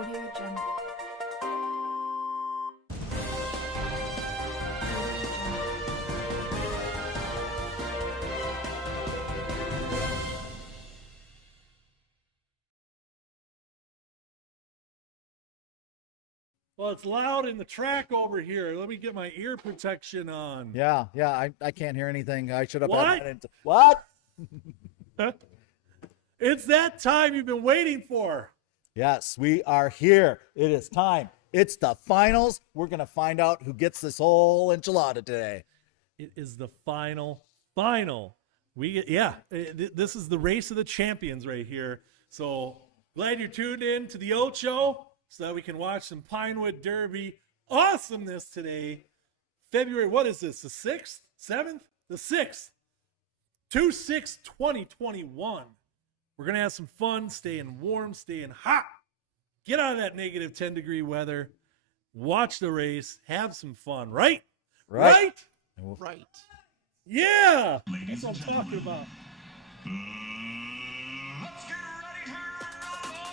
Audio Jungle. Well, it's loud in the track over here. Let me get my ear protection on. Yeah, I can't hear anything. I should have. What? What? It's that time you've been waiting for. Yes, we are here. It is time. It's the finals. We're gonna find out who gets this whole enchilada today. It is the final. This is the race of the champions right here. So glad you're tuned in to the Ocho so that we can watch some Pinewood Derby awesomeness today. February, what is this? The 6th? 7th? The 6th. 2/6/2021. We're going to have some fun, staying warm, staying hot. Get out of that negative 10-degree weather. Watch the race. Have some fun, right? Right. Right. Yeah. That's what I'm talking about. Let's get ready to rumble!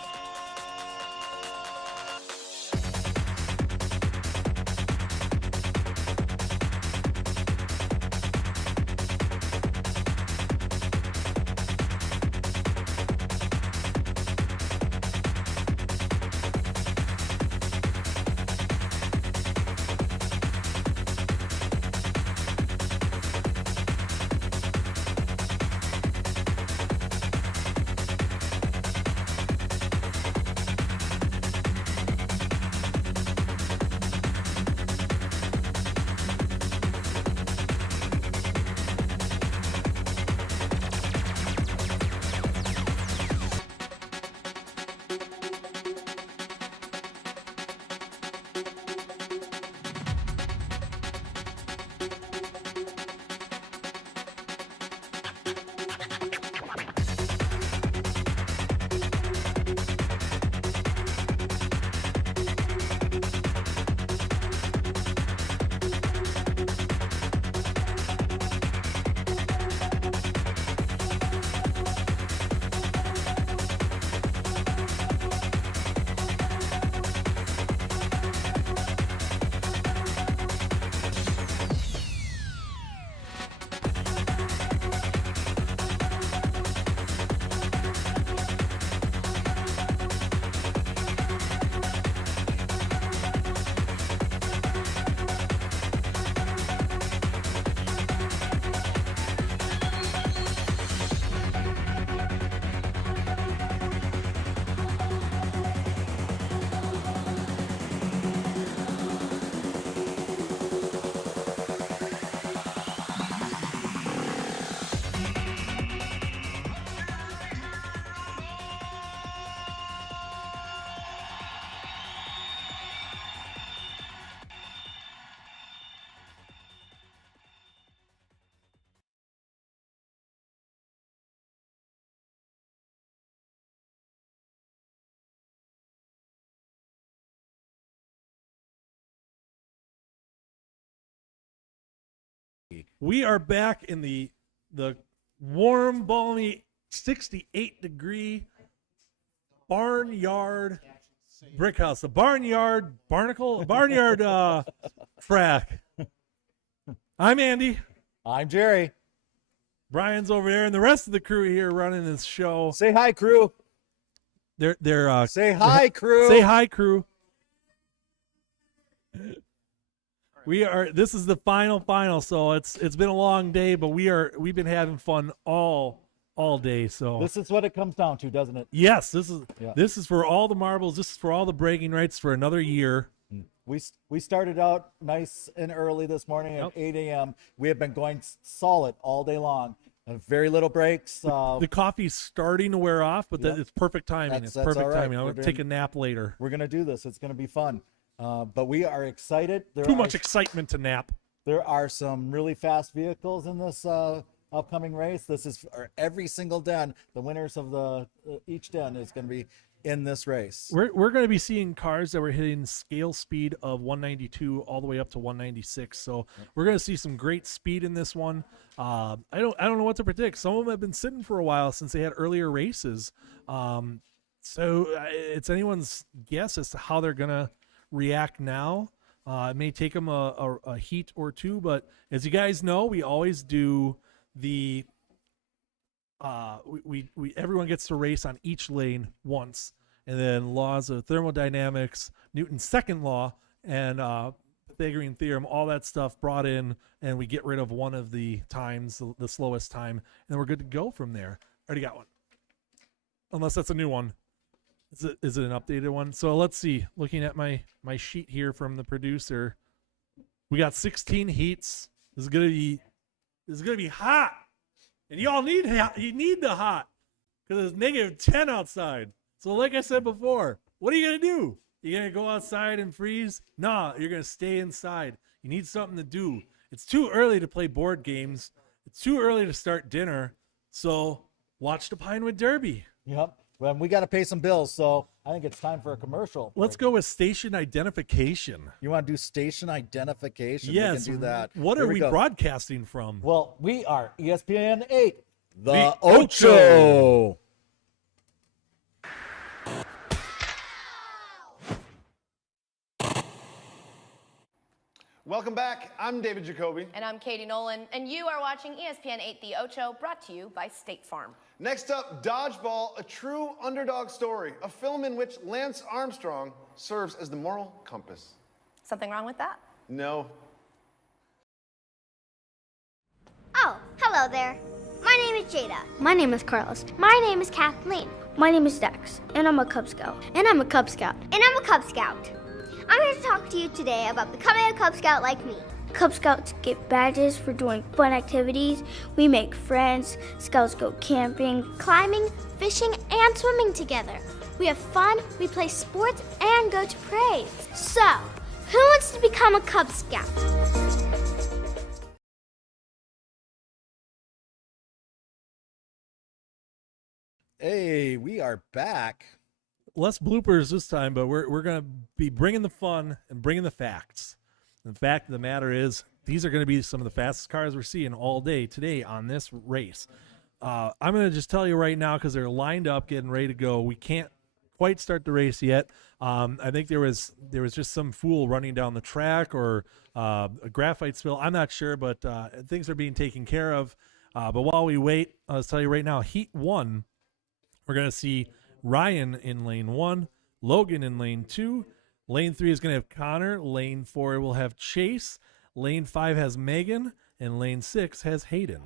We are back in the warm, balmy 68-degree barnyard brick house. The barnyard track. I'm Andy. I'm Jerry. Brian's over there, and the rest of the crew here running this show. Say hi, crew. They're Say hi, crew. Say hi, crew. This is the final, so it's been a long day, but we've been having fun all day. So This is what it comes down to, doesn't it? yes, this is for all the marbles, this is for all the bragging rights for another year. We started out nice and early this morning at 8 a.m. We have been going solid all day long. Very little breaks. The coffee's starting to wear off, but it's perfect timing. That's Perfect all right. timing. I'm going to take a nap later. We're going to do this. It's going to be fun. But we are excited. Too much excitement to nap. There are some really fast vehicles in this upcoming race. This is for every single den. The winners of each den is going to be in this race. We're going to be seeing cars that were hitting scale speed of 192 all the way up to 196. So we're going to see some great speed in this one. I don't know what to predict. Some of them have been sitting for a while since they had earlier races. So it's anyone's guess as to how they're going to react now. It may take them a heat or two, but as you guys know, we always do the everyone gets to race on each lane once, and then laws of thermodynamics, Newton's second law, and Pythagorean theorem, all that stuff brought in, and we get rid of one of the times, the slowest time, and then we're good to go from there. Already got one, unless that's a new one. Is it an updated one? So let's see. Looking at my sheet here from the producer, we got 16 heats. This is gonna be hot, and y'all need the hot because it's negative 10 outside. So like I said before, what are you gonna do? You gonna go outside and freeze? Nah, you're gonna stay inside. You need something to do. It's too early to play board games. It's too early to start dinner. So watch the Pinewood Derby. Yep. Well, we got to pay some bills, so I think it's time for a commercial. Let's go with station identification. You want to do station identification? Yes. We can do that. What Here are we go. broadcasting from? Well, we are ESPN 8, the The Ocho. Welcome back. I'm David Jacoby. And I'm Katie Nolan, and you are watching ESPN 8 The Ocho, brought to you by State Farm. Next up, Dodgeball, a true underdog story, a film in which Lance Armstrong serves as the moral compass. Something wrong with that? No. Oh, hello there. My name is Jada. My name is Carlos. My name is Kathleen. My name is Dex, and I'm a Cub Scout. And I'm a Cub Scout. And I'm a Cub Scout. I'm here to talk to you today about becoming a Cub Scout like me. Cub Scouts get badges for doing fun activities. We make friends. Scouts go camping, climbing, fishing, and swimming together. We have fun, we play sports, and go to parades. So, who wants to become a Cub Scout? Hey, we are back. Less bloopers this time, but we're going to be bringing the fun and bringing the facts. And the fact of the matter is, these are going to be some of the fastest cars we're seeing all day today on this race. I'm going to just tell you right now, because they're lined up, getting ready to go. We can't quite start the race yet. I think there was just some fool running down the track or a graphite spill. I'm not sure, but things are being taken care of. But while we wait, I'll tell you right now, Heat 1, we're going to see Ryan in lane 1, Logan in lane 2. Lane 3 is going to have Connor. Lane 4 will have Chase. Lane 5 has Megan, and lane 6 has Hayden.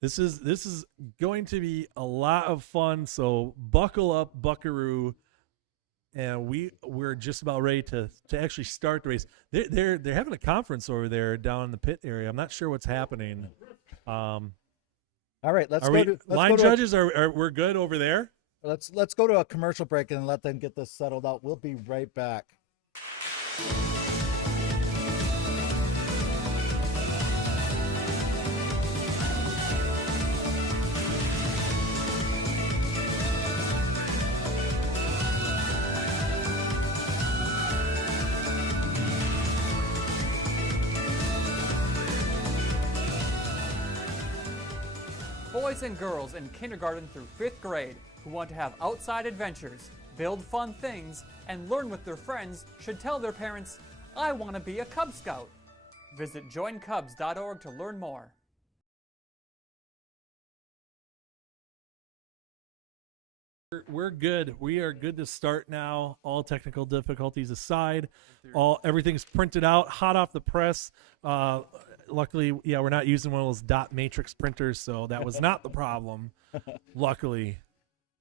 This is going to be a lot of fun. So buckle up, Buckaroo, and we're just about ready to actually start the race. They're having a conference over there down in the pit area. I'm not sure what's happening. All right, let's Are go we to line go to judges? Are we're good over there? let's go to a commercial break and let them get this settled out. We'll be right back. Boys and girls in kindergarten through 5th grade who want to have outside adventures, build fun things, and learn with their friends should tell their parents, "I want to be a Cub Scout." Visit joincubs.org to learn more. We're good. We are good to start now. All technical difficulties aside, everything's printed out, hot off the press. Luckily, yeah, we're not using one of those dot matrix printers, so that was not the problem. Luckily.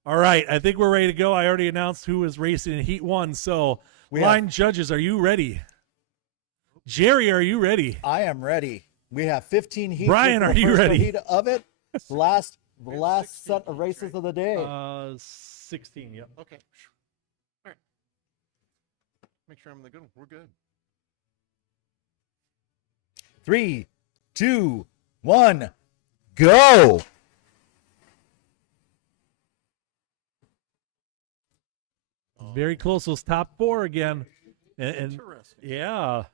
All right, I think we're ready to go. I already announced who is racing in Heat 1, so line judges, are you ready? Jerry, are you ready? I am ready. We have 15 heats. Brian, This is are the you first ready? Heat of it. The last set of races of the day. 16, yep. Okay. All right. Make sure I'm in the good one. We're good. 3, 2, 1, go. Very close. Those top 4 again. And Interesting. yeah.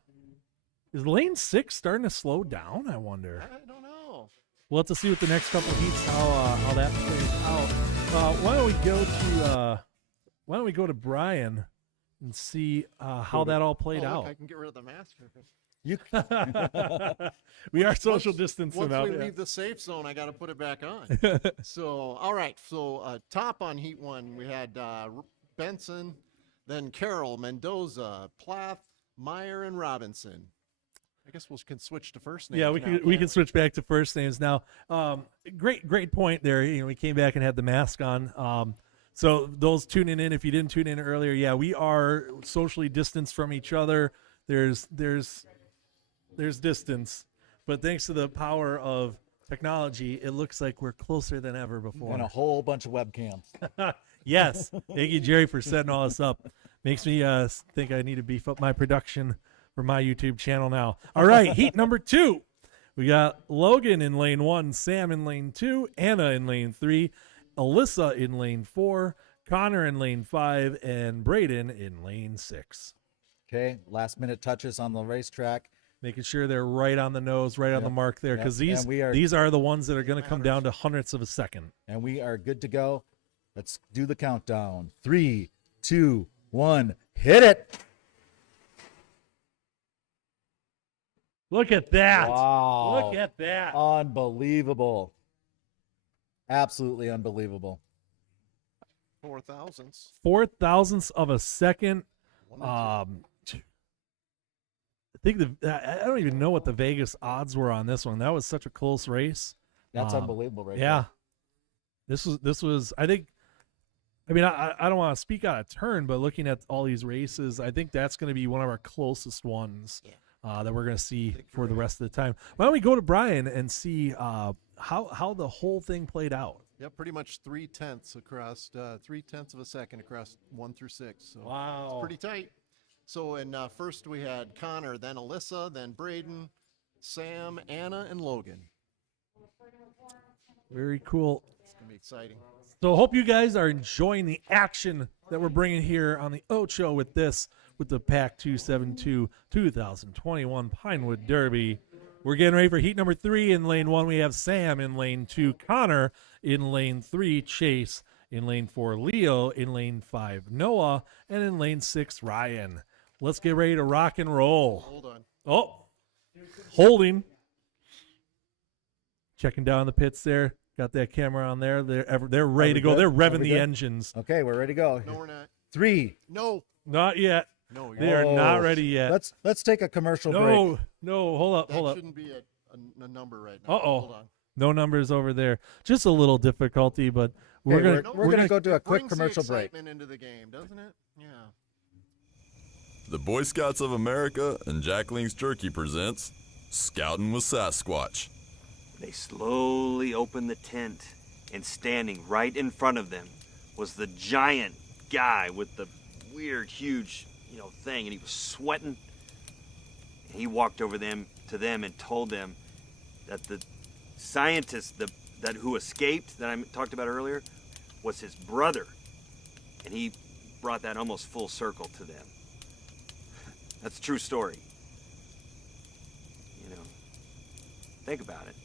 Is lane 6 starting to slow down, I wonder? I don't know. We'll have to see with the next couple of heats how that plays out. Why don't we go to Brian and see how that all played Oh, look, out? I can get rid of the mask. You We are social distancing Once out we here. leave the safe zone, I got to put it back on. So, all right. So, top on Heat 1, we had Benson, then Carroll, Mendoza, Plath, Meyer, and Robinson. I guess we can switch to first names. Yeah, we now, can switch back to first names now. Great point there. You know, we came back and had the mask on. So those tuning in, if you didn't tune in earlier, yeah, we are socially distanced from each other. There's distance, but thanks to the power of technology, it looks like we're closer than ever before. and a whole bunch of webcams. Yes, thank you, Jerry, for setting all this up. Makes me think I need to beef up my production for my YouTube channel now. All right, heat number 2. We got Logan in lane 1, Sam in lane 2, Anna in lane 3, Alyssa in lane 4, Connor in lane 5, and Braden in lane 6. Okay, last minute touches on the racetrack. Making sure they're right on the nose, right on the mark there, because Yep. And these are the ones that are going to come down to hundredths of a second. And we are good to go. Let's do the countdown. 3, 2, 1, hit it. Look at that. Wow. Look at that. Unbelievable. Absolutely unbelievable. 4 thousandths. 4 thousandths of a second. I think I don't even know what the Vegas odds were on this one. That was such a close race. That's unbelievable, right? Yeah. This was I think I mean I don't want to speak out of turn, but looking at all these races, I think that's going to be one of our closest ones that we're going to see for the rest of the time. Why don't we go to Brian and see how the whole thing played out? Yep, pretty much 3/10 across 3/10 of a second across 1 through 6. So Wow. it's pretty tight. So in first we had Connor, then Alyssa, then Braden, Sam, Anna, and Logan. Very cool. It's gonna be exciting. So hope you guys are enjoying the action that we're bringing here on the Ocho with the PAC 272 2021 Pinewood Derby. We're getting ready for heat number 3. In lane 1, we have Sam. In lane 2, Connor. In lane 3, Chase. In lane 4, Leo. In lane 5, Noah. And in lane 6, Ryan. Let's get ready to rock and roll. Hold on. Oh, holding. Checking down the pits there. Got that camera on there. They're ready to go. good? They're Are revving we the good? engines. Okay, we're ready to go. No, we're not. 3. No. Not yet. No. They are not ready yet. Let's take a commercial break. No, hold up, That hold up. shouldn't be a number right now. Uh-oh. Hold on. No numbers over there. Just a little difficulty, but we're Okay, gonna we're gonna go to a quick Brings commercial the break. excitement into the game, doesn't it? Yeah. The Boy Scouts of America and Jack Link's Jerky presents Scouting with Sasquatch. They slowly opened the tent, and standing right in front of them was the giant guy with the weird, huge, thing, and he was sweating. And he walked over to them and told them that the scientist that who escaped that I talked about earlier was his brother, and he brought that almost full circle to them. That's a true story. Think about it.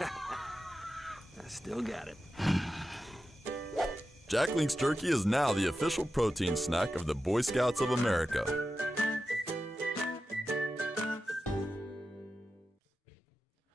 I still got it. Jack Link's Jerky is now the official protein snack of the Boy Scouts of America.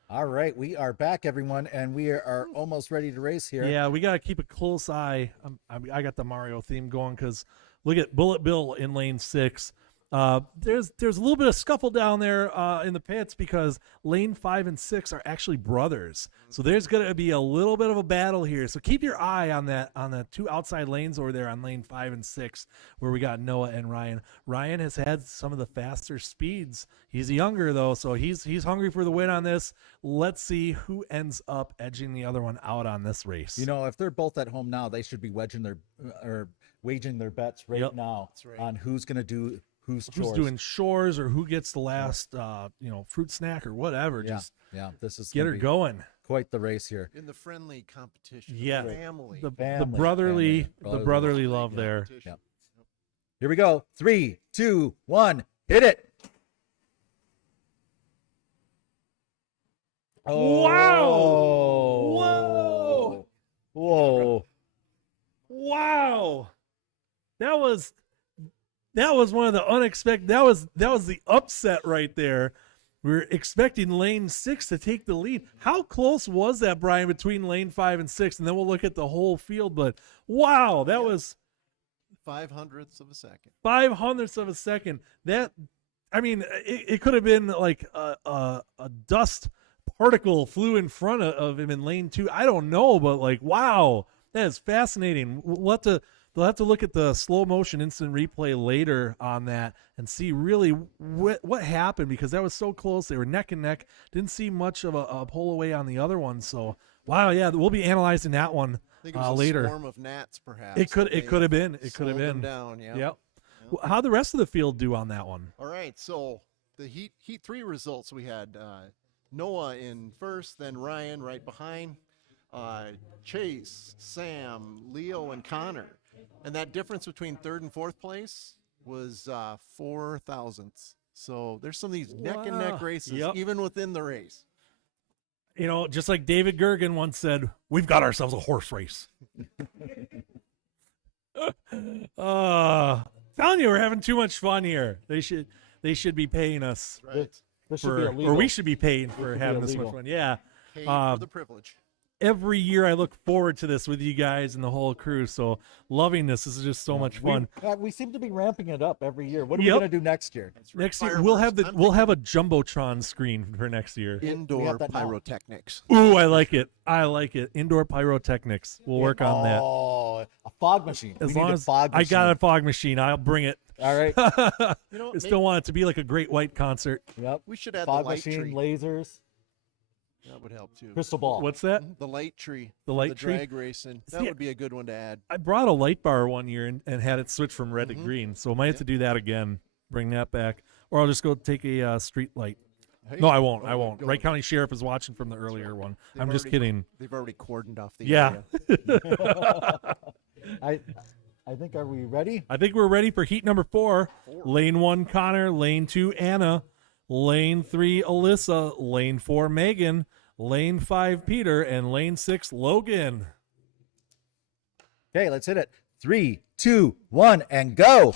All right, we are back, everyone, and we are almost ready to race here. Yeah, we gotta keep a close eye. I got the Mario theme going because look at Bullet Bill in lane 6. There's a little bit of scuffle down there in the pits because lane 5 and 6 are actually brothers. So there's gonna be a little bit of a battle here. So keep your eye on the two outside lanes over there on lane 5 and 6 where we got Noah and Ryan. Ryan has had some of the faster speeds. He's younger though, so he's hungry for the win on this. Let's see who ends up edging the other one out on this race. If they're both at home now, they should be waging their bets right now on who's going to do who's doing chores or who gets the last fruit snack or whatever. Just this is get her going. Quite the race here. In the friendly competition. Yeah, Family. the Family. brotherly love there. Yeah. Here we go. 3, 2, 1, hit it. Wow! Whoa. Wow! That was one of the unexpected. That was the upset right there. We were expecting lane 6 to take the lead. How close was that, Brian, between lane 5 and 6? And then we'll look at the whole field. But wow, that was 0.05 of a second. 0.05 of a second. That, I mean, it could have been like a dust particle flew in front of him in lane 2. I don't know, but like, wow, that is fascinating. We'll have to look at the slow motion instant replay later on that and see really what happened, because that was so close. They were neck and neck. Didn't see much of a pull away on the other one. So wow, yeah, we'll be analyzing that one I think it was later. A swarm of gnats, perhaps. It could have been. It could have Slowed them been. down. Yeah. Yep. How'd the rest of the field do on that one? All right, so the Heat 3 results, we had Noah in first, then Ryan right behind, Chase, Sam, Leo, and Connor. And that difference between third and fourth place was 4 thousandths. So there's some of these neck and neck races, even within the race. You know, just like David Gergen once said, we've got ourselves a horse race. Telling you, we're having too much fun here. They should be paying us, Right. This should be illegal. or we should be paying for should be having this much illegal. fun. Yeah. Paid for the privilege. Every year I look forward to this with you guys and the whole crew. So loving this. This is just so much fun. We seem to be ramping it up every year. What are we Yep. going to do next year? Next year we'll have a jumbotron screen for next year. Indoor that now. pyrotechnics. Ooh, I like it. Indoor pyrotechnics. We'll work on that. Oh, a fog machine. As we long need a as fog I machine. got a fog machine, I'll bring it. All right. I still want it to be like a Great White concert. Yep. We should add Fog the light machine, tree. lasers, That would help too. crystal ball. What's that? The light tree. The for light the tree? drag racing. That See, would be a good one to add. I brought a light bar one year and had it switch from red to green. So I might have to do that again. Bring that back. Or I'll just go take a street light. Hey, No, I won't. I oh, won't. go. Wright County Sheriff is watching from the earlier one. They've I'm just already- kidding. They've already cordoned off the Yeah. area. I think, are we ready? I think we're ready for heat number 4. Lane 1, Connor. Lane 2, Anna. Lane 3, Alyssa. Lane 4, Megan. Lane 5, Peter. And lane 6, Logan. Okay, let's hit it. 3, 2, 1, and go.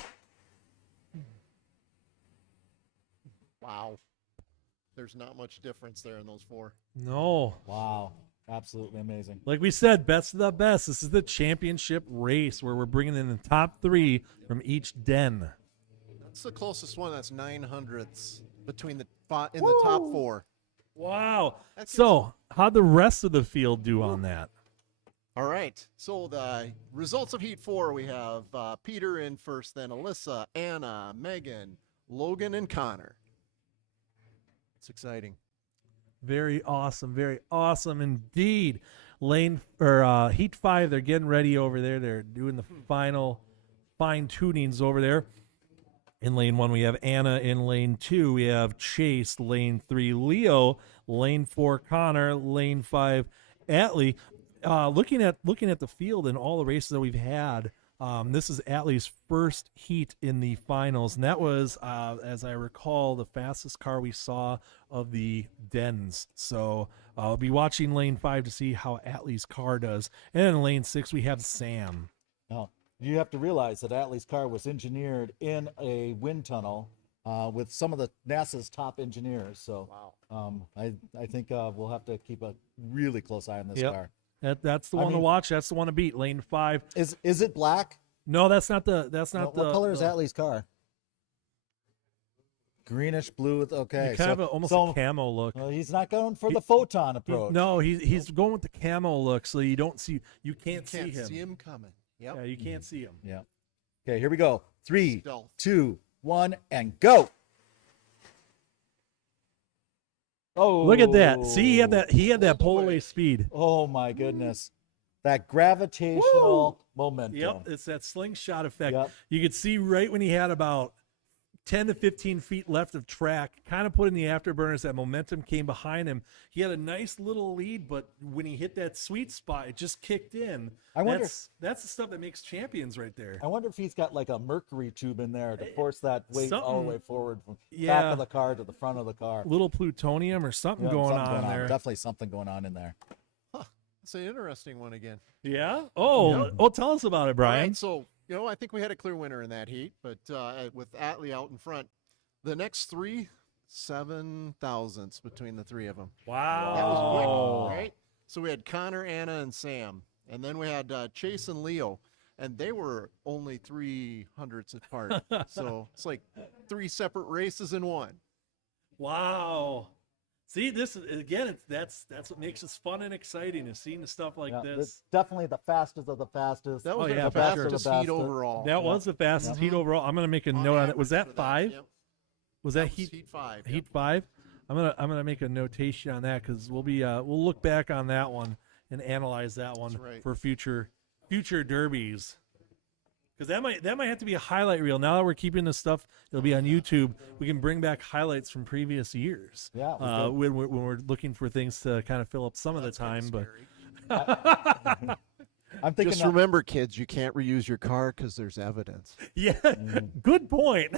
Wow. There's not much difference there in those 4. No. Wow. Absolutely amazing. Like we said, best of the best. This is the championship race where we're bringing in the top 3 from each den. That's the closest one. That's 900ths between the top 4. Wow. That's So, how'd the rest of the field do on that? All right. So the results of Heat 4, we have Peter in first, then Alyssa, Anna, Megan, Logan, and Connor. It's exciting. Very awesome indeed. Lane or Heat 5, they're getting ready over there. They're doing the final fine tunings over there. In lane 1, we have Anna. In lane 2, we have Chase. Lane 3, Leo. Lane 4, Connor. Lane 5, Atlee. Looking at the field and all the races that we've had, this is Atlee's first heat in the finals, and that was, as I recall, the fastest car we saw of the dens. So I'll be watching lane 5 to see how Atlee's car does. And in lane 6, we have Sam. Now, you have to realize that Atlee's car was engineered in a wind tunnel with some of the NASA's top engineers. So I think we'll have to keep a really close eye on this car. That's the one to watch. That's the one to beat. Lane 5. Is it black? No, that's not the. What color is Atlee's car? Greenish blue. Okay, Kind of almost a camo look. He's not going for the photon approach. No, he's going with the camo look, so you don't see. You can't see him. See him coming. Yep. Yeah, you can't see him. Yeah. Okay, here we go. 3, Stealth. 2, 1, and go. Oh, Look at that. See, he had that pull away speed. Oh my goodness, that gravitational momentum. Yep, it's that slingshot effect. Yep. You could see right when he had about 10 to 15 feet left of track, kind of put in the afterburners. That momentum came behind him. He had a nice little lead, but when he hit that sweet spot, it just kicked in. I wonder that's the stuff that makes champions right there. I wonder if he's got like a mercury tube in there to force that weight all the way forward from Yeah. back of the car to the front of the car. Little plutonium or something Yeah, going something on there. Definitely something going on in there. It's an interesting one again. Yeah. Oh, tell us about it, All Brian. right, so, I think we had a clear winner in that heat, but with Atlee out in front, the next three, 7 thousandths between the three of them. Wow. That was quick, right? So we had Connor, Anna, and Sam. And then we had Chase and Leo, and they were only 300ths apart. So it's like 3 separate races in one. Wow. See, this is again. That's what makes us fun and exciting, is seeing the stuff like this. Definitely the fastest of the fastest. That was yeah, the for sure. fastest The heat best. overall. That was the fastest heat overall. I'm gonna make a On note on it. Was average that for 5? Yep. Was that was heat? heat 5. Heat 5. I'm gonna make a notation on that because we'll look back on that one and analyze that one That's right. for future derbies. Because that might have to be a highlight reel. Now that we're keeping this stuff, it'll be on YouTube. We can bring back highlights from previous years. Yeah, when we're looking for things to kind of fill up some of the time. But I'm thinking Just remember, kids, you can't reuse your car because there's evidence. yeah, good point.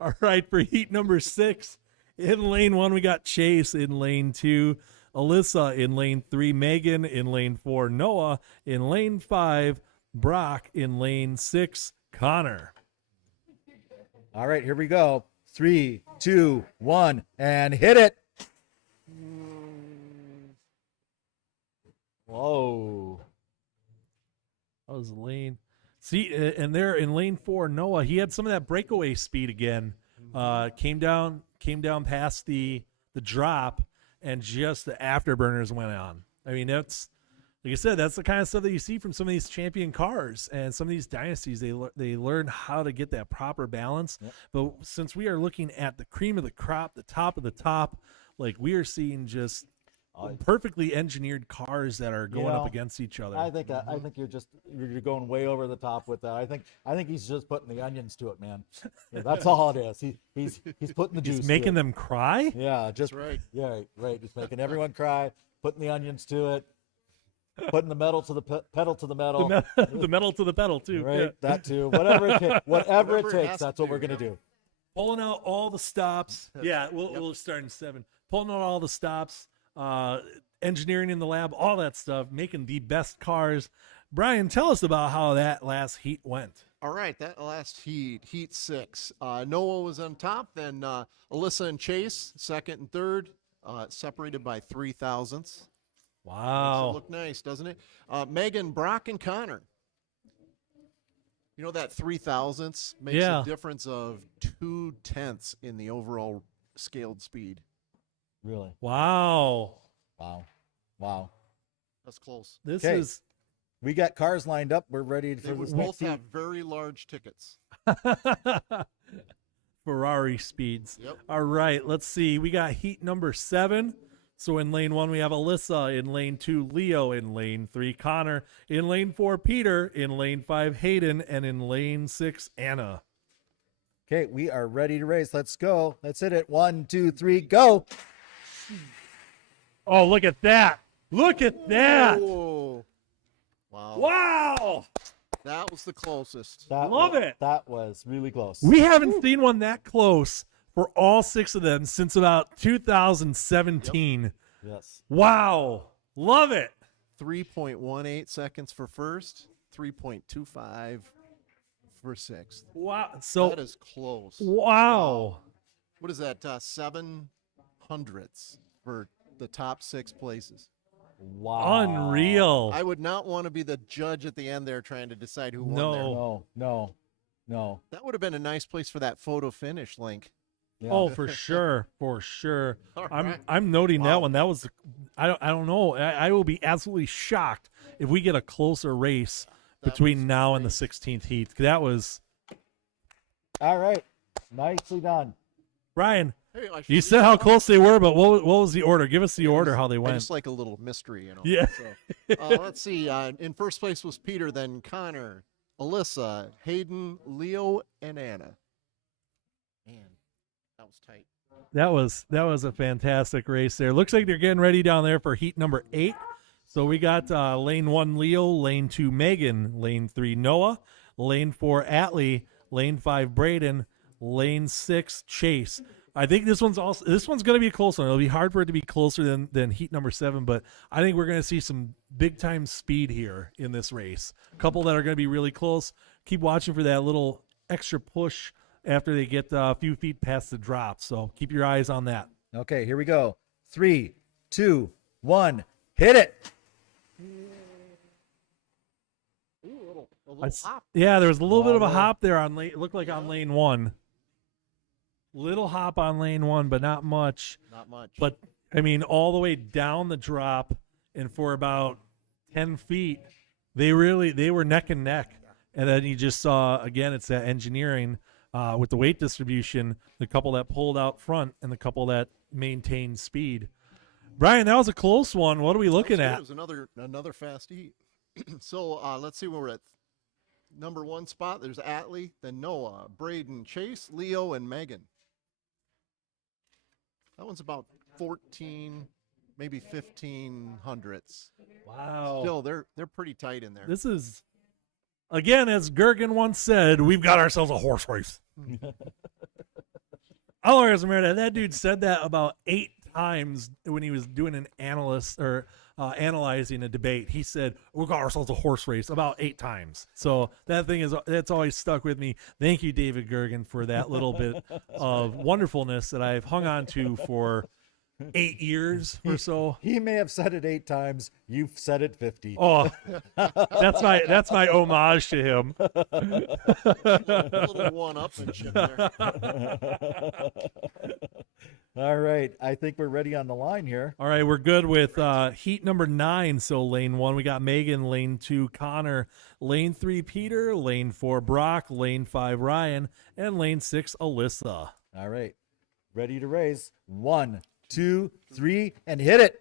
All right, for heat number 6, in lane 1 we got Chase. In lane 2, Alyssa. In lane 3, Megan. In lane 4, Noah. In lane 5, Brock. In lane 6, Connor. All right, here we go. 3, 2, 1, and hit it. Whoa. That was lane. See, and there in lane 4, Noah, he had some of that breakaway speed again. Came down past the drop, and just the afterburners went on. I mean, that's, like I said, that's the kind of stuff that you see from some of these champion cars and some of these dynasties. They learn how to get that proper balance. Yep. But since we are looking at the cream of the crop, the top of the top, like we are seeing just perfectly engineered cars that are going up against each other. I think you're going way over the top with that. I think he's just putting the onions to it, man. Yeah, that's all it is. He's putting the juice. He's making to it. them cry. Yeah, just right. Yeah, right. Just making everyone cry. Putting the onions to it. Putting the metal to the pedal to the metal. The metal to the pedal too. Right, Yeah. that too. Whatever it takes. Whatever it Whatever it takes. has That's to what we're do, gonna do. Pulling out all the stops. Yeah, we'll start in 7. Pulling out all the stops. Engineering in the lab, all that stuff, making the best cars. Brian, tell us about how that last heat went. All right, that last heat 6. Noah was on top, then Alyssa and Chase, second and third, separated by 3 thousandths. Wow. Look nice, doesn't it? Megan, Brock, and Connor. You know that 3 thousandths makes a difference of 2/10 in the overall scaled speed. Really. Wow. Wow. That's close. This 'Kay. is We got cars lined up. We're ready They for would this both next heat. have very large tickets. Ferrari speeds. Yep. All right, let's see. We got heat number 7. So in lane 1, we have Alyssa. In lane 2, Leo. In lane 3, Connor. In lane 4, Peter. In lane 5, Hayden. And in lane 6, Anna. Okay, we are ready to race. Let's go. Let's hit it. 1, 2, 3, go. Oh, look at that. Look at that. Whoa. Wow. Wow. That was the closest. Love it. That was really close. We haven't seen one that close for all 6 of them since about 2017. Yes. Wow. Love it. 3.18 seconds for first, 3.25 for sixth. Wow. So that is close. Wow. What is that? 700ths for the top 6 places. Wow. Unreal. I would not want to be the judge at the end there trying to decide who won there. No. That would have been a nice place for that photo finish link. Yeah. Oh, for sure. For sure. All I'm right. I'm noting that Wow. one. That was I don't know. I will be absolutely shocked if we get a closer race between now and the 16th heat. That was All right. Nicely done. Brian. Hey, I You should said read how it. close they were, but what was the order? Give us the order how they I went. just like a little mystery, you know. Yeah. So, let's see. In first place was Peter, then Connor, Alyssa, Hayden, Leo, and Anna. Man, that was tight. That was a fantastic race there. Looks like they're getting ready down there for heat number 8. So we got lane 1 Leo, lane 2 Megan, lane 3 Noah, lane 4 Atlee, lane 5 Braden, lane 6 Chase. I think this one's going to be a close one. It'll be hard for it to be closer than heat number 7, but I think we're going to see some big time speed here in this race. A couple that are going to be really close. Keep watching for that little extra push after they get a few feet past the drop. So keep your eyes on that. Okay, here we go. 3, 2, 1, hit it. Ooh, a little hop. Yeah, there was a little bit of a hop there on lane. It looked like on lane 1. Little hop on lane 1, but not much. Not much. But I mean, all the way down the drop, and for about 10 feet, they were neck and neck. And then you just saw again, it's that engineering with the weight distribution. The couple that pulled out front and the couple that maintained speed. Brian, that was a close one. What are we looking at? It was another fast heat. So let's see where we're at. Number 1 spot, there's Atlee, then Noah, Braden, Chase, Leo, and Megan. That one's about 14, maybe 15 hundredths. Wow. Still, they're pretty tight in there. This is, again, as Gergen once said, we've got ourselves a horse race. I'll always remember that dude said that about 8 times when he was doing an analyst or analyzing a debate. He said, we've got ourselves a horse race about 8 times. So that's always stuck with me. Thank you, David Gergen, for that little bit of wonderfulness that I've hung on to for 8 years or so. He may have said it 8 times. You've said it 50. Oh, that's my homage to him. A little one-upmanship there. All right. I think we're ready on the line here. All right, we're good with heat number 9. So lane 1, we got Megan. Lane 2, Connor. Lane 3, Peter. Lane 4, Brock. Lane 5, Ryan. And lane 6, Alyssa. All right. Ready to race. 1, 2, 3, and hit it.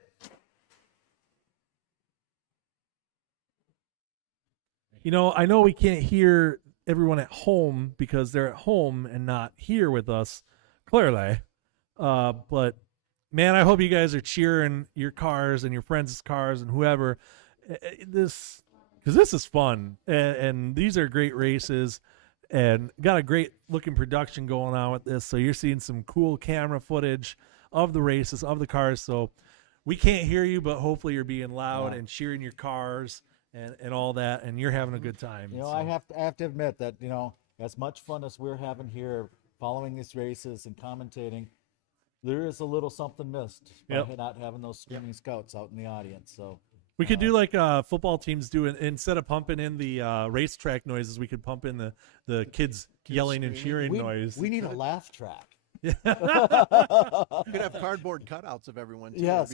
You know, I know we can't hear everyone at home because they're at home and not here with us, clearly. But man, I hope you guys are cheering your cars and your friends' cars and whoever. Because this is fun, and these are great races, and got a great looking production going on with this. So you're seeing some cool camera footage of the races, of the cars. So we can't hear you, but hopefully you're being loud and cheering your cars and all that, and you're having a good time. You know, so. I have to admit that, you know, as much fun as we're having here following these races and commentating, there is a little something missed by not having those screaming scouts out in the audience. So we could do like football teams do, instead of pumping in the racetrack noises, we could pump in the kids yelling and cheering noise. We need a laugh track. You could have cardboard cutouts of everyone, too. Yes,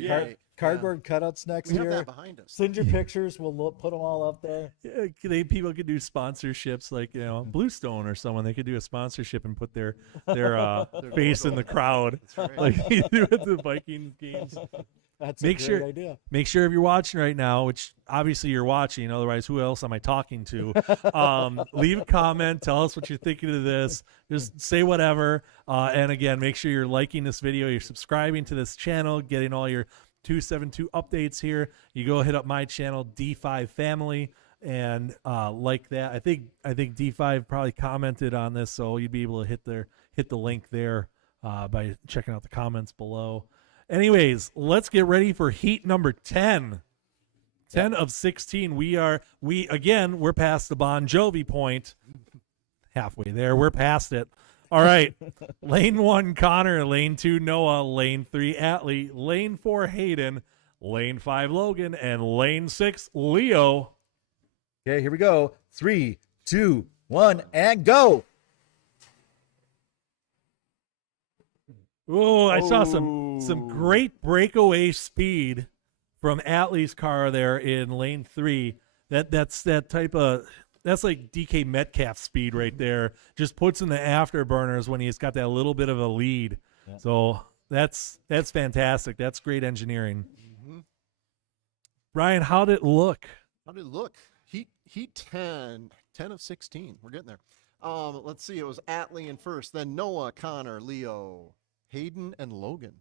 cardboard cutouts next year. We have that behind us. Send your pictures. We'll put them all up there. Yeah, people could do sponsorships, like, you know, Bluestone or someone. They could do a sponsorship and put their face in the crowd, right. like they do at the Vikings games. That's a great idea. Make sure if you're watching right now, which obviously you're watching, otherwise who else am I talking to? Leave a comment. Tell us what you're thinking of this. Just say whatever. And again, make sure you're liking this video. You're subscribing to this channel, getting all your 272 updates here. You go hit up my channel, D5 Family, and like that. I think D5 probably commented on this, so you'd be able to hit the link there by checking out the comments below. Anyways, let's get ready for heat number 10. 10 of 16. We're past the Bon Jovi point. Halfway there. We're past it. All right. Lane 1, Connor. Lane 2, Noah. Lane 3, Atlee. Lane 4, Hayden. Lane 5, Logan. And lane 6, Leo. Okay, here we go. 3, 2, 1, and go. Oh, I saw some great breakaway speed from Atlee's car there in lane 3. That's like DK Metcalf speed right there. Just puts in the afterburners when he's got that little bit of a lead. Yeah. So that's fantastic. That's great engineering. Mm-hmm. Ryan, how did it look? How did it look? Heat 10 10 of 16. We're getting there. Let's see. It was Atlee in first, then Noah, Connor, Leo, Hayden, and Logan.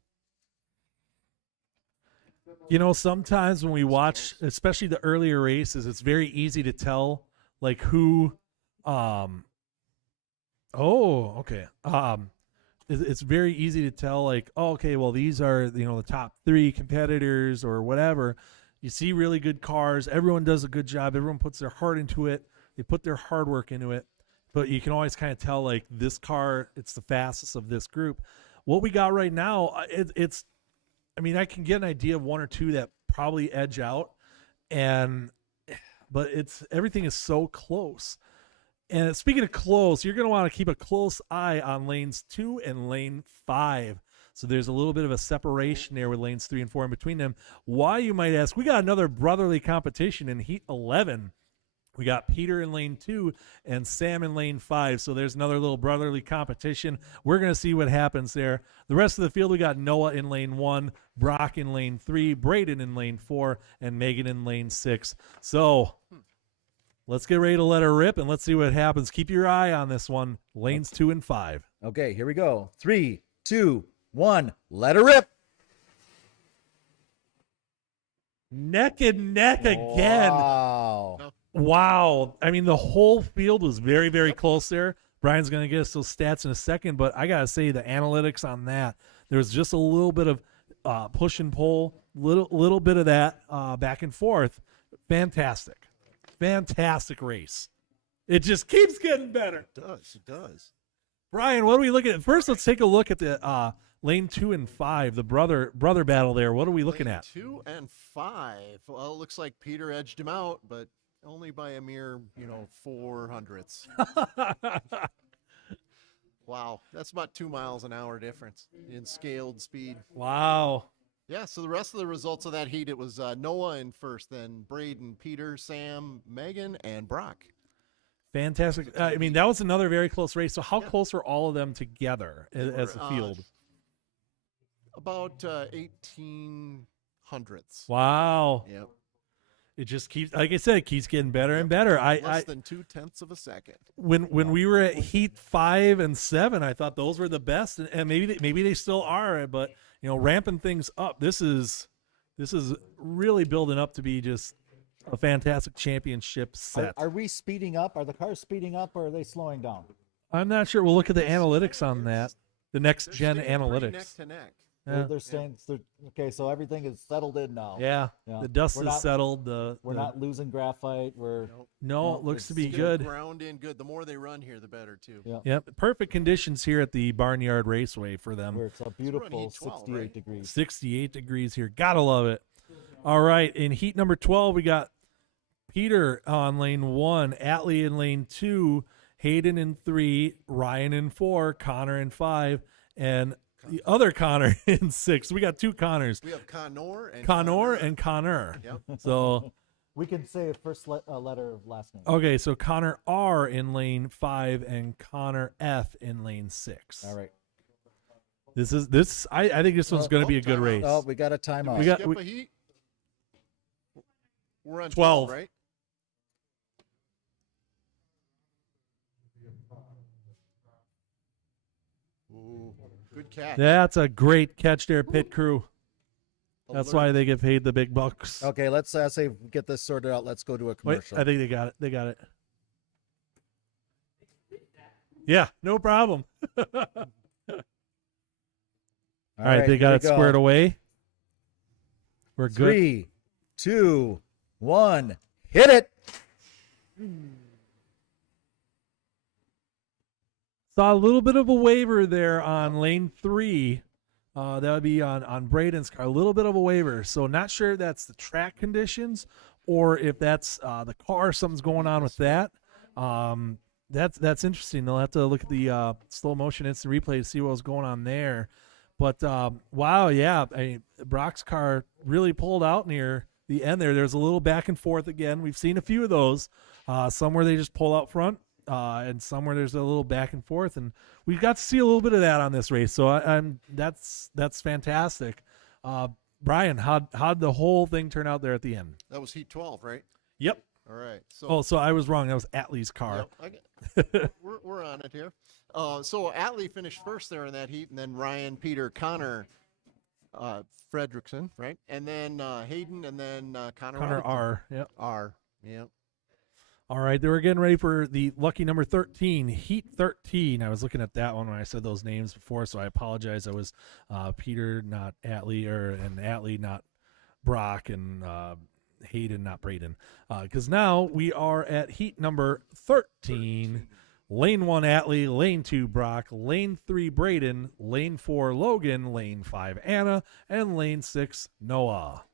You know, sometimes when we watch, especially the earlier races, it's very easy to tell like who. It's very easy to tell like, oh, okay, well these are the top 3 competitors or whatever. You see really good cars. Everyone does a good job. Everyone puts their heart into it. They put their hard work into it. But you can always kind of tell like this but it's the fastest of this group. What we got right now, it's. I mean, I can get an idea of 1 or 2 that probably edge out, but everything is so close. And speaking of close, you're going to want to keep a close eye on lanes 2 and lane 5. So there's a little bit of a separation there with lanes 3 and 4 in between them. Why, you might ask? We got another brotherly competition in Heat 11. We got Peter in lane 2 and Sam in lane 5. So there's another little brotherly competition. We're going to see what happens there. The rest of the field, we got Noah in lane 1, Brock in lane 3, Braden in lane 4, and Megan in lane 6. So let's get ready to let her rip, and let's see what happens. Keep your eye on this one, lanes 2 and 5. Okay, here we go. 3, 2, 1. Let her rip. Neck and neck again. Wow. I mean, the whole field was very, very close there. Brian's going to get us those stats in a second, but I got to say the analytics on that, there was just a little bit of push and pull, little bit of that back and forth. Fantastic race. It just keeps getting better. It does. Brian, what are we looking at? First, let's take a look at the lane 2 and 5, the brother battle there. What are we looking at? 2 and 5. Well, it looks like Peter edged him out, but only by a mere, 400ths. Wow, that's about 2 miles an hour difference in scaled speed. Wow. Yeah, so the rest of the results of that heat, it was Noah in first, then Braden, Peter, Sam, Megan, and Brock. Fantastic. I mean, that was another very close race. So how close are all of them together as a field? About 1800ths. Wow. Yep. It just keeps, like I said, it keeps getting better and better. Less than 0.2 of a second. When we were at heat 5 and 7, I thought those were the best, and maybe they still are. But ramping things up, this is really building up to be just a fantastic championship set. Are we speeding up? Are the cars speeding up, or are they slowing down? I'm not sure. We'll look at the analytics on that. The next gen analytics. Neck to neck. Yeah. They're staying. Okay, so everything is settled in now. Yeah, the dust is settled. We're not losing graphite. No, it looks to be It's good. Ground in good. The more they run here, the better too. Yeah. Yep, perfect conditions here at the Barnyard Raceway for them. Where it's a beautiful Heat 12, 68 right? degrees. 68 degrees here. Gotta love it. All right, in heat number 12, we got Peter on lane 1, Atlee in lane 2, Hayden in 3, Ryan in 4, Connor in 5, and the other Connor in 6. We got 2 Connors. We have Connor and Connor. Yep. So We can say a first letter of last name. okay, so Connor R in lane 5 and Connor F in lane 6. All right. This. I think this one's going to be a good race. Oh, we got a timeout. We got- Skip a heat. We're on 12. 12, right? Ooh, good catch. That's a great catch there, pit crew. That's why they get paid the big bucks. Okay, let's say we get this sorted out. Let's go to a Wait, commercial. I think they got it. They got it. Yeah, no problem. All right, they got here it we go. squared away. We're good. 3, 2, 1, hit it. Saw a little bit of a waiver there on lane 3. That would be on Braden's car. A little bit of a waiver. So not sure if that's the track conditions or if that's the car. Something's going on with that. That's interesting. They'll have to look at the slow motion instant replay to see what was going on there. But wow, yeah, Brock's car really pulled out near the end there. There's a little back and forth again. We've seen a few of those. Some where they just pull out front. And somewhere there's a little back and forth, and we got to see a little bit of that on this race. So that's fantastic. Brian, how'd the whole thing turn out there at the end? That was heat 12, right? Yep. All right. So Oh, so I was wrong. That was Atlee's car. Yep, we're on it here. So Atlee finished first there in that heat, and then Ryan, Peter, Connor, Fredrickson, right? And then Hayden, and then Connor Robinson. R. Yep. R. Yep. All right, they were getting ready for the lucky number 13, Heat 13. I was looking at that one when I said those names before, so I apologize. I was Peter, not Atlee, and Atlee, not Brock, and Hayden, not Braden. Because now we are at Heat number 13. Lane 1, Atlee. Lane 2, Brock. Lane 3, Braden. Lane 4, Logan. Lane 5, Anna. And Lane 6, Noah.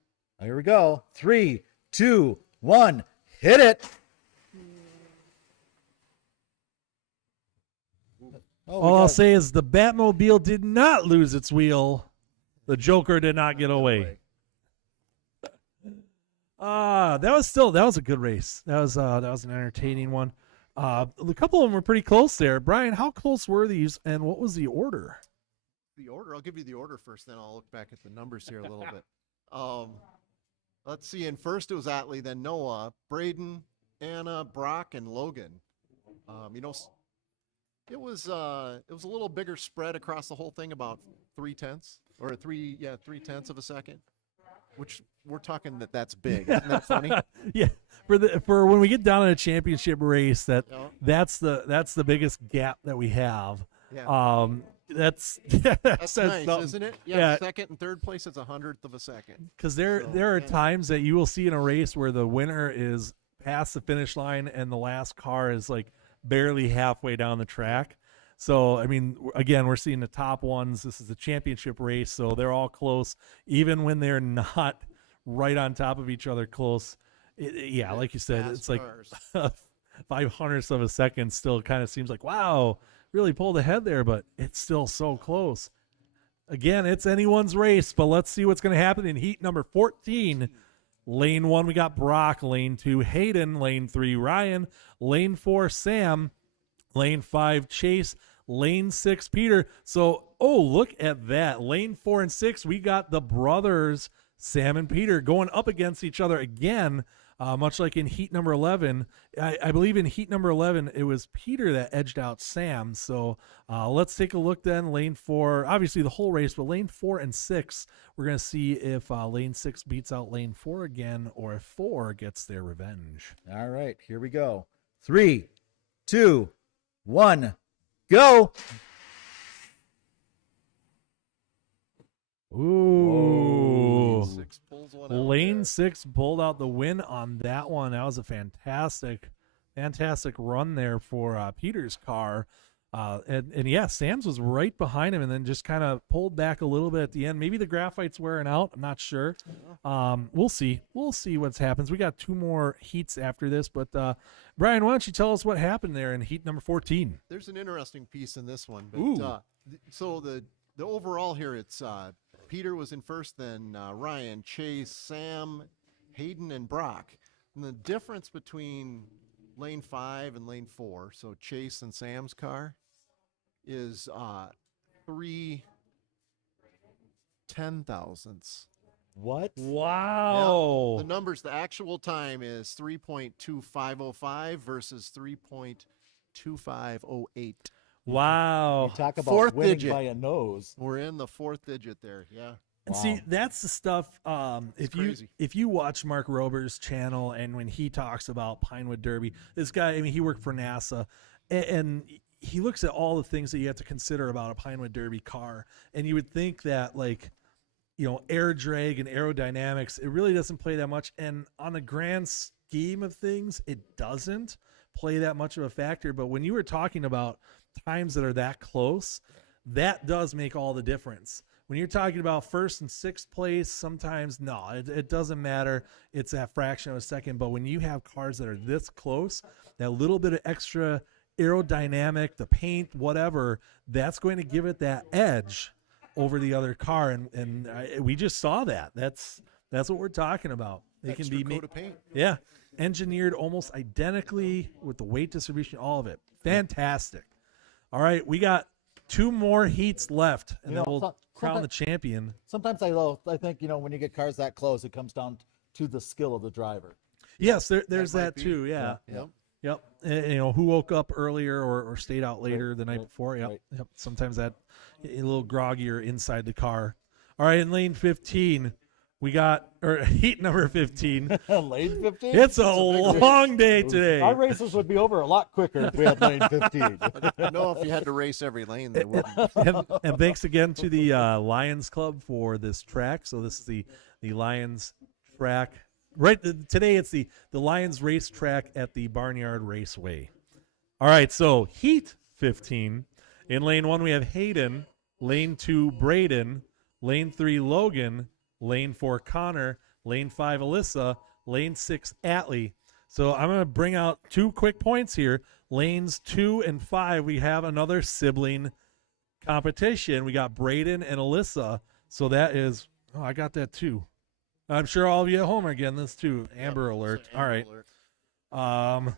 Here we go. 3, 2, 1. Hit it. All I'll say is the Batmobile did not lose its wheel. The Joker did not get away. That was a good race. That was an entertaining one. A couple of them were pretty close there. Brian, how close were these, and what was the order? The order. I'll give you the order first, then I'll look back at the numbers here a little bit. Let's see. In first, it was Atlee, then Noah, Braden, Anna, Brock, and Logan. It was a little bigger spread across the whole thing, about 3/10 of a second, which we're talking that's big. Isn't that funny? Yeah, for when we get down in a championship race, that's the biggest gap that we have. Yeah. That's That's nice, something. isn't it? Yeah. Second and third place, it's 100th of a second. Because there are times that you will see in a race where the winner is past the finish line and the last car is like barely halfway down the track. So, I mean, again, we're seeing the top ones. This is a championship race, so they're all close, even when they're not right on top of each other close. Like you said, it's like 500ths of a second still kind of seems like, wow, really pulled ahead there, but it's still so close. Again, it's anyone's race, but let's see what's going to happen in heat number 14. Lane 1, we got Brock. Lane 2, Hayden. Lane 3, Ryan. Lane 4, Sam. Lane 5, Chase. Lane 6, Peter. So, look at that. Lane 4 and 6, we got the brothers, Sam and Peter, going up against each other again, much like in heat number 11. I believe in heat number 11, it was Peter that edged out Sam. So let's take a look then. Lane 4, obviously the whole race, but lane 4 and 6, we're going to see if lane 6 beats out lane 4 again or if 4 gets their revenge. All right, here we go. 3, 2, 1, go. Ooh. Lane 6 pulled out the win on that one. That was a fantastic run there for Peter's car. And yeah, Sam's was right behind him and then just kind of pulled back a little bit at the end. Maybe the graphite's wearing out. I'm not sure. We'll see. We'll see what happens. We got 2 more heats after this. But Brian, why don't you tell us what happened there in heat number 14? There's an interesting piece in this one. But, so the overall here, it's Peter was in first, then Ryan, Chase, Sam, Hayden, and Brock. And the difference between lane 5 and lane 4, so Chase and Sam's car, is 3 10,000ths. What? Wow. Yeah, the numbers, the actual time is 3.2505 versus 3.2508. Wow. You talk about Fourth winning digit. by a nose. We're in the 4th digit there, yeah. And Wow. see, that's the stuff. crazy. If you watch Mark Rober's channel and when he talks about Pinewood Derby, this guy, I mean, he worked for NASA, and he looks at all the things that you have to consider about a Pinewood Derby car, and you would think that air drag and aerodynamics, it really doesn't play that much, and on the grand scheme of things, it doesn't play that much of a factor. But when you were talking about times that are that close, that does make all the difference. When you're talking about first and sixth place, sometimes no, it doesn't matter. It's a fraction of a second. But when you have cars that are this close, that little bit of extra aerodynamic, the paint, whatever, that's going to give it that edge over the other car. And we just saw that. That's what we're talking about. They Extra can be coat of paint. Yeah, engineered almost identically with the weight distribution, all of it. Fantastic. All right, we got 2 more heats left, and then we'll crown the champion. Sometimes I think, when you get cars that close, it comes down to the skill of the driver. Yes, there's might that be. too. Yeah. Yep. Yep. Who woke up earlier or stayed out later the night before. Yep. right. Yep. Sometimes that a little groggier inside the car. All right, in lane 15, we got heat number 15. Lane 15. It's a long day today. Our races would be over a lot quicker if we had lane 15. No, if you had to race every lane, they wouldn't. and thanks again to the Lions Club for this track. So this is the Lions track. Right today, it's the Lions race track at the Barnyard Raceway. All right, so heat 15. In lane 1, we have Hayden. Lane 2, Braden. Lane 3, Logan. Lane 4, Connor. Lane 5, Alyssa. Lane 6, Atlee. So I'm going to bring out 2 quick points here. Lanes 2 and 5, we have another sibling competition. We got Braden and Alyssa. So that is, I got that too. I'm sure all of you at home are getting this too. Amber alert. So All right. alert.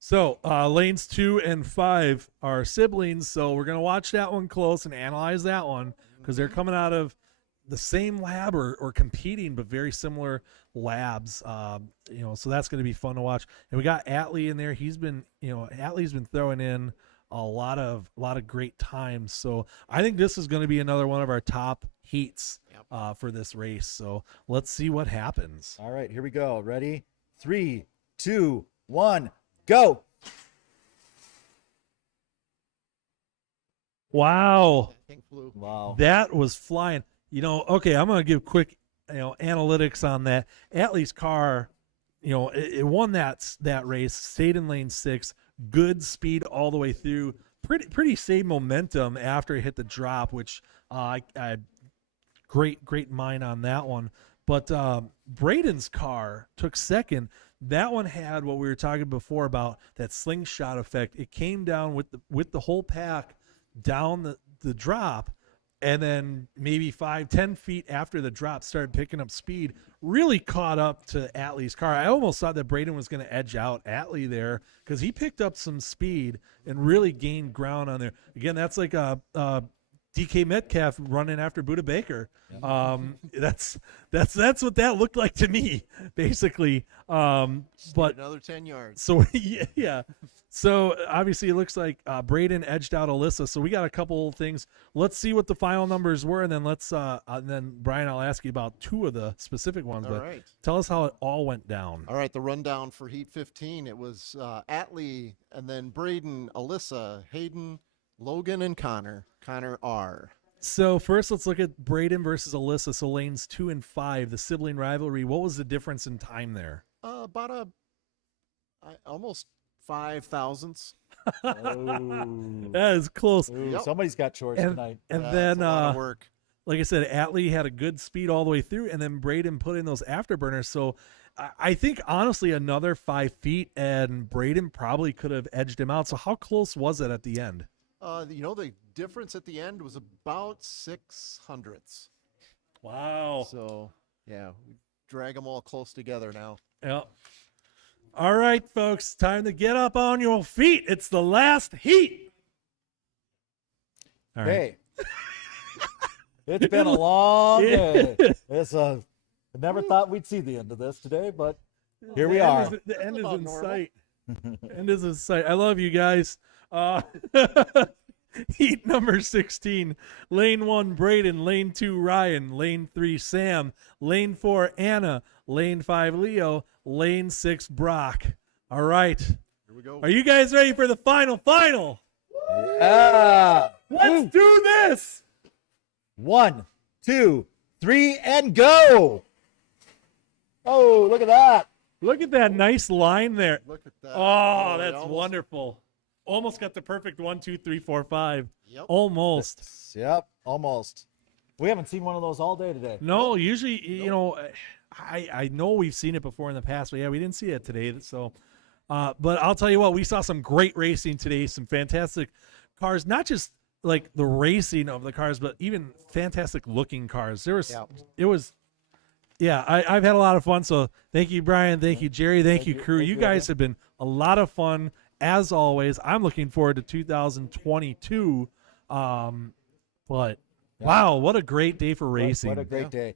So lanes 2 and 5 are siblings. So we're gonna watch that one close and analyze that one because they're coming out of the same lab or competing, but very similar labs. So that's gonna be fun to watch. And we got Atlee in there. He's been, Atlee's been throwing in a lot of great times. So I think this is going to be another one of our top heats for this race. So let's see what happens. All right, here we go. Ready? 3, 2, 1, go. Wow. Pink flew. Wow. That was flying. Okay, I'm going to give quick, analytics on that. Atlee's car, it won that race, stayed in lane 6, good speed all the way through. Pretty safe momentum after it hit the drop, which I great mind on that one. But Braden's car took second. That one had what we were talking before about that slingshot effect. It came down with the whole pack down the drop, and then maybe 5-10 feet after the drop started picking up speed, really caught up to Atlee's car. I almost thought that Braden was going to edge out Atlee there because he picked up some speed and really gained ground on there. Again, that's like a DK Metcalf running after Buda Baker. That's what that looked like to me, basically. But another 10 yards. So yeah. So obviously it looks like Braden edged out Alyssa. So we got a couple things. Let's see what the final numbers were, and then then Brian, I'll ask you about 2 of the specific ones. All but right. tell us how it all went down. All right, the rundown for Heat 15. It was Atlee, and then Braden, Alyssa, Hayden, Logan, and Connor. Connor R. So first, let's look at Braden versus Alyssa. So lanes 2 and 5, the sibling rivalry. What was the difference in time there? About almost 5 thousandths. That is close. Ooh, Yep. Somebody's got chores tonight. And That's then, a lot of work. like I said, Atlee had a good speed all the way through, and then Braden put in those afterburners. So I think, honestly, another 5 feet, and Braden probably could have edged him out. So how close was it at the end? The difference at the end was about 600ths. Wow. So, yeah, we drag them all close together now. Yeah. All right, folks, time to get up on your feet. It's the last heat. All right. Hey. It's been a long day. I never thought we'd see the end of this today, but here we are. The end is about in normal. sight. End is in sight. I love you guys. Heat number 16. Lane 1, Braden. Lane 2, Ryan. Lane 3, Sam. Lane 4, Anna. Lane 5, Leo. Lane 6, Brock. All right. Here we go. Are you guys ready for the final? Yeah. Let's do this. 1, 2, 3, and go. Oh, look at that. Look at that nice line there. Look at that. Oh, it that's almost- wonderful. Almost got the perfect 1, 2, 3, 4, 5. Yep. Almost. Yep, almost. We haven't seen one of those all day today. No, usually, I know we've seen it before in the past, but yeah, we didn't see it today. So, but I'll tell you what, we saw some great racing today, some fantastic cars, not just like the racing of the cars, but even fantastic looking cars. I've had a lot of fun. So thank you, Brian. Thank you, Jerry. Thank you, crew. You guys have been a lot of fun as always. I'm looking forward to 2022. But wow, what a great day for racing. What a great day.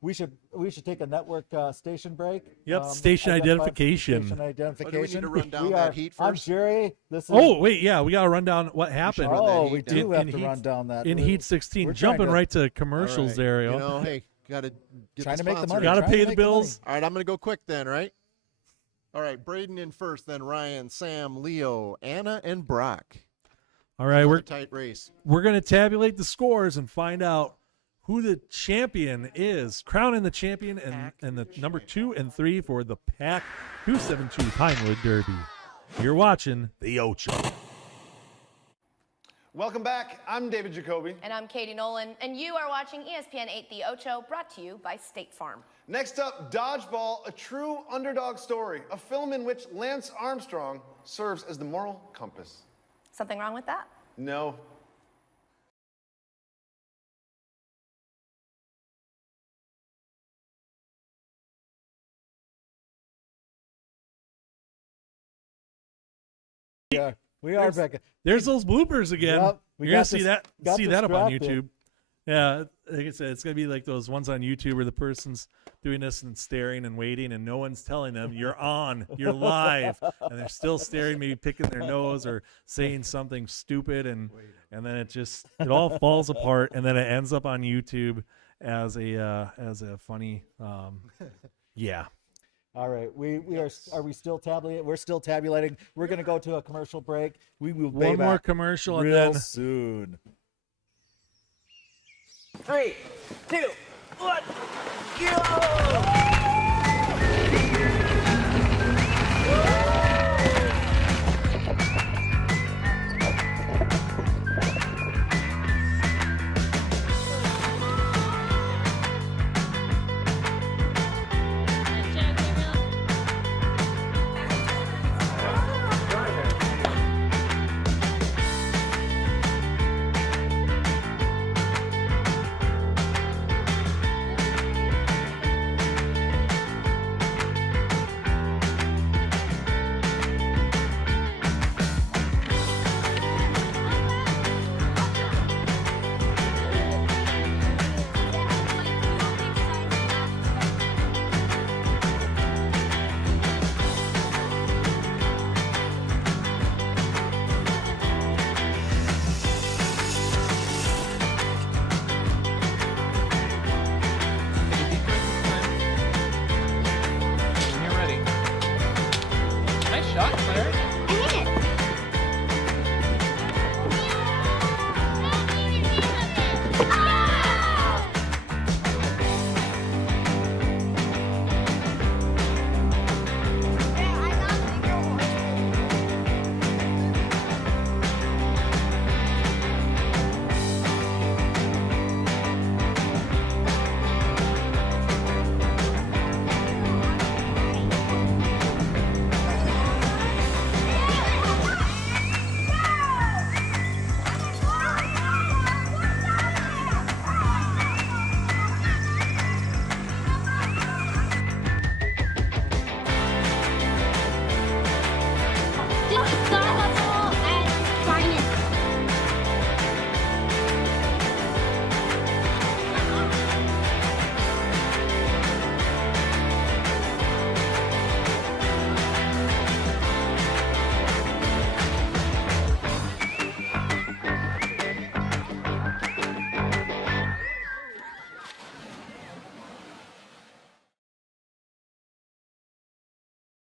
We should we should take a network station break. Yep, station identification. Station identification. Oh, do we need to run down We that are- heat I'm first? Jerry. This is. Oh wait, yeah, we got to run down what happened. run that Oh, heat we down. do have to heat- run down that. in We're- Heat 16. we're trying Jumping to- right to commercials All there, yo. You know, hey, got to get Trying the to make the sponsor money. in. Gotta Trying to pay the make the money. bills. All right, I'm going to go quick then, right? All right, Braden in first, then Ryan, Sam, Leo, Anna, and Brock. All right, Another we're tight race. going to tabulate the scores and find out who the champion is, crowning the champion and the number 2 and 3 for the Pack 272 Pinewood Derby. You're watching the Ocho. Welcome back. I'm David Jacoby. And I'm Katie Nolan, and you are watching ESPN 8 The Ocho, brought to you by State Farm. Next up, Dodgeball, a true underdog story, a film in which Lance Armstrong serves as the moral compass. Something wrong with that? No. We are back. There's those bloopers again. Yep, we You're gonna got see this- that got see that up on distracted. YouTube. Yeah, like I said, it's gonna be like those ones on YouTube where the person's doing this and staring and waiting, and no one's telling them you're on, you're live, and they're still staring, maybe picking their nose or saying something stupid, and then it all falls apart, and then it ends up on YouTube as a funny, yeah. All right, we are we still tabulating? We're still tabulating. We're gonna go to a commercial break. We will be One more back commercial and real then soon. 3, 2, 1, go!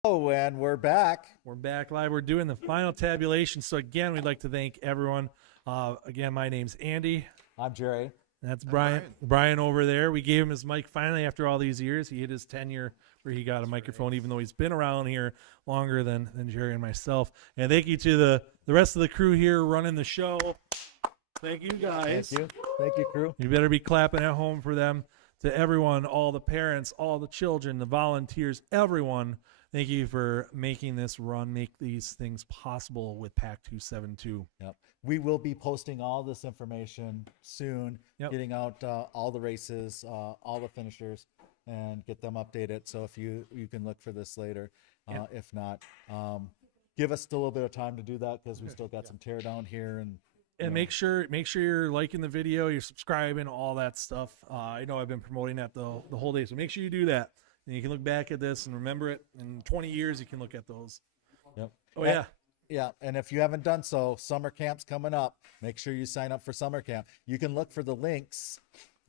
Oh, and we're back. We're back live. We're doing the final tabulation. So again, we'd like to thank everyone. Again, my name's Andy. I'm Jerry. That's Brian. Brian over there. We gave him his mic finally after all these years. He hit his tenure where he got a microphone, even though he's been around here longer than Jerry and myself. And thank you to the rest of the crew here running the show. Thank you, guys. Thank you, crew. You better be clapping at home for them. To everyone, all the parents, all the children, the volunteers, everyone. Thank you for making this run, make these things possible with Pack 272. Yep. We will be posting all this information soon, getting out all the races, all the finishers, and get them updated. So if you can look for this later. If not, give us still a little bit of time to do that because we still got some tear down here and And make sure you're liking the video, you're subscribing, all that stuff. I know I've been promoting that the whole day, so make sure you do that. And you can look back at this and remember it. In 20 years, you can look at those. Yep. Oh, yeah. Yeah, and if you haven't done so, summer camp's coming up. Make sure you sign up for summer camp. You can look for the links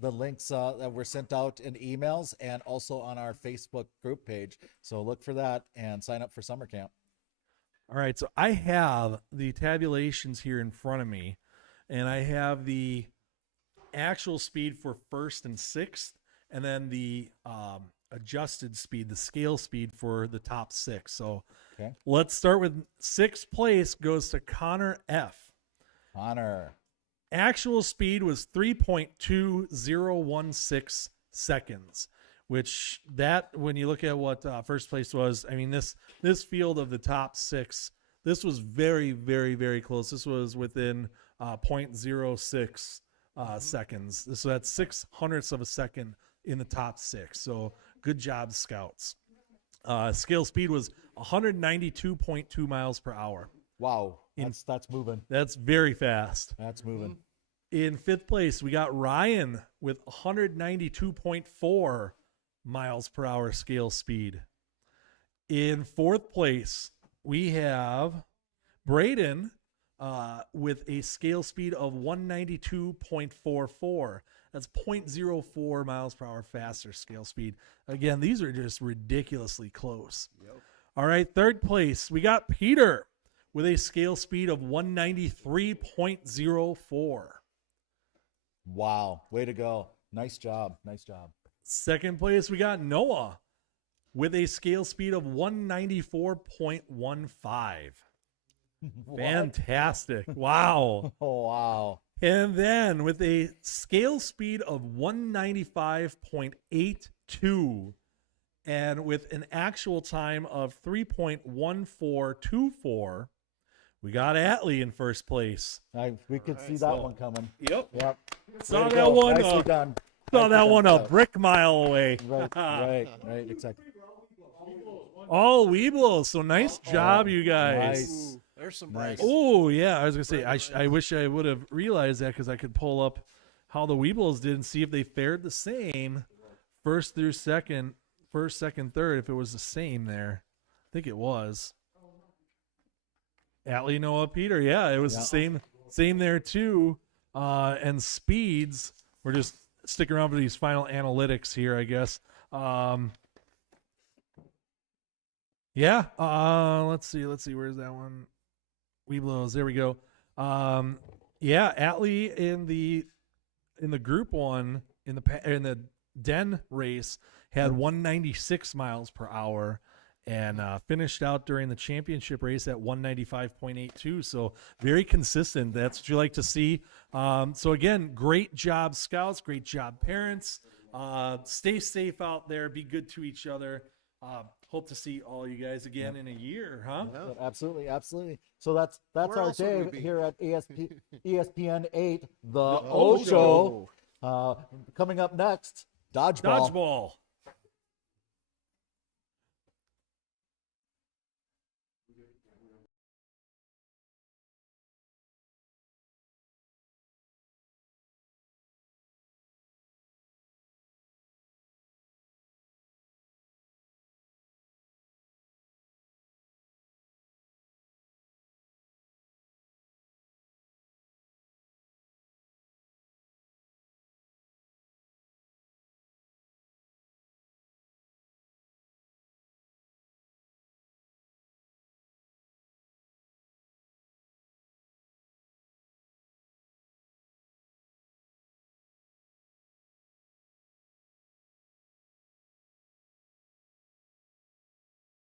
that were sent out in emails and also on our Facebook group page. So look for that and sign up for summer camp. All right, so I have the tabulations here in front of me, and I have the actual speed for first and sixth, and then the adjusted speed, the scale speed for the top six. So let's start with sixth place goes to Connor F. Connor. Actual speed was 3.2016 seconds, which when you look at what first place was, I mean, this field of the top six, this was very, very, very close. This was within 0.06 seconds. So that's 600ths of a second in the top six. So good job, Scouts. Scale speed was 192.2 miles per hour. Wow, that's moving. That's very fast. That's moving. In fifth place, we got Ryan with 192.4 miles per hour scale speed. In fourth place, we have Braden with a scale speed of 192.44. That's 0.04 miles per hour faster scale speed. Again, these are just ridiculously close. Yep. All right, third place, we got Peter with a scale speed of 193.04. Wow, way to go. Nice job. Nice job. Second place, we got Noah with a scale speed of 194.15. Fantastic. Wow. Oh, wow. And then with a scale speed of 195.82 and with an actual time of 3.1424, we got Atlee in first place. We could see that one coming. Yep. Yep. Saw that one. Nicely done. Saw that one a brick mile away. Right, exactly. All Weebles. So nice job, you guys. Nice. There's some nice. Oh, yeah. I was going to say, I wish I would have realized that because I could pull up how the Weebles did and see if they fared the same first, second, third, if it was the same there. I think it was. Atlee, Noah, Peter. Yeah, it was the same there too. And speeds, we're just sticking around for these final analytics here, I guess. Let's see. Where's that one? Weeblos. There we go. Atlee in the group one in the Den race had 196 miles per hour and finished out during the championship race at 195.82. So very consistent. That's what you like to see. So again, great job, Scouts. Great job, parents. Stay safe out there. Be good to each other. Hope to see all you guys again in a year, huh? Yeah, absolutely. So that's our day here at ESPN 8, the Ocho. Coming up next, dodgeball.